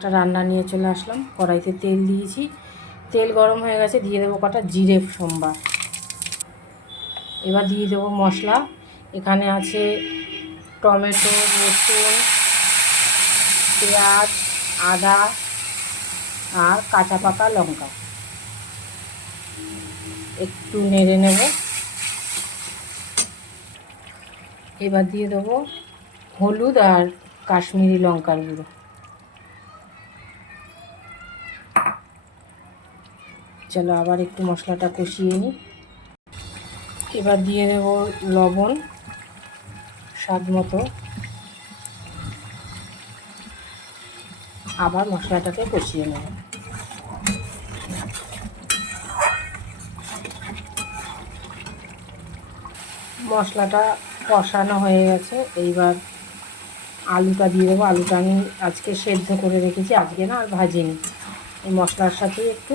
একটা রান্না নিয়ে চলে আসলাম। কড়াইতে তেল দিয়েছি, তেল গরম হয়ে গেছে, দিয়ে দেবো কটা জিরে সোমবার। এবার দিয়ে দেবো মশলা। এখানে আছে টমেটো, রসুন, পেঁয়াজ, আদা আর কাঁচা পাকা লঙ্কা। একটু নেড়ে নেব। এবার দিয়ে দেবো হলুদ আর কাশ্মীরি লঙ্কার গুঁড়ো। চলো আবার একটু মশলাটা কষিয়ে নিই। এবার দিয়ে দেব লবণ স্বাদ মতো। আবার মশলাটাকে কষিয়ে নেব। মশলাটা কষানো হয়ে গেছে, এইবার আলুটা দিয়ে দেবো। আলুটা আমি আজকে সেদ্ধ করে রেখেছি, আজকে না আর ভাজিনি। এই মশলার সাথে একটু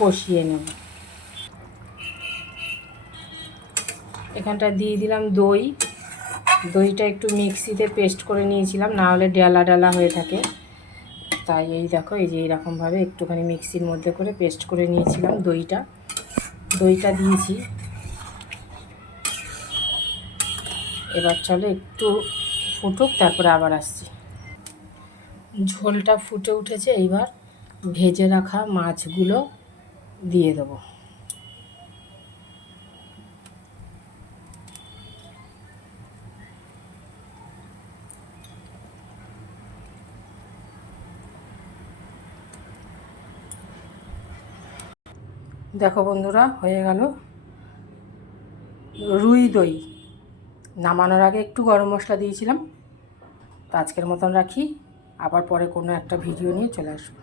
কষিয়ে নেব। এখানটা দিয়ে দিলাম দই। দইটা একটু মিক্সিতে পেস্ট করে নিয়েছিলাম, না হলে ডালা ডালা হয়ে থাকে। তাই এই দেখো, এই যে এইরকমভাবে একটুখানি মিক্সির মধ্যে করে পেস্ট করে নিয়েছিলাম দইটা দিয়েছি। এবার চলো একটু ফুটুক, তারপরে আবার আসছি। ঝোলটা ফুটে উঠেছে, এইবার ভেজে রাখা মাছগুলো দিয়ে দেবো। দেখো বন্ধুরা, হয়ে গেল রুই দই। নামানোর আগে একটু গরম মশলা দিয়েছিলাম। তো আজকের মতন রাখি, আবার পরে কোনো একটা ভিডিও নিয়ে চলে আসবো।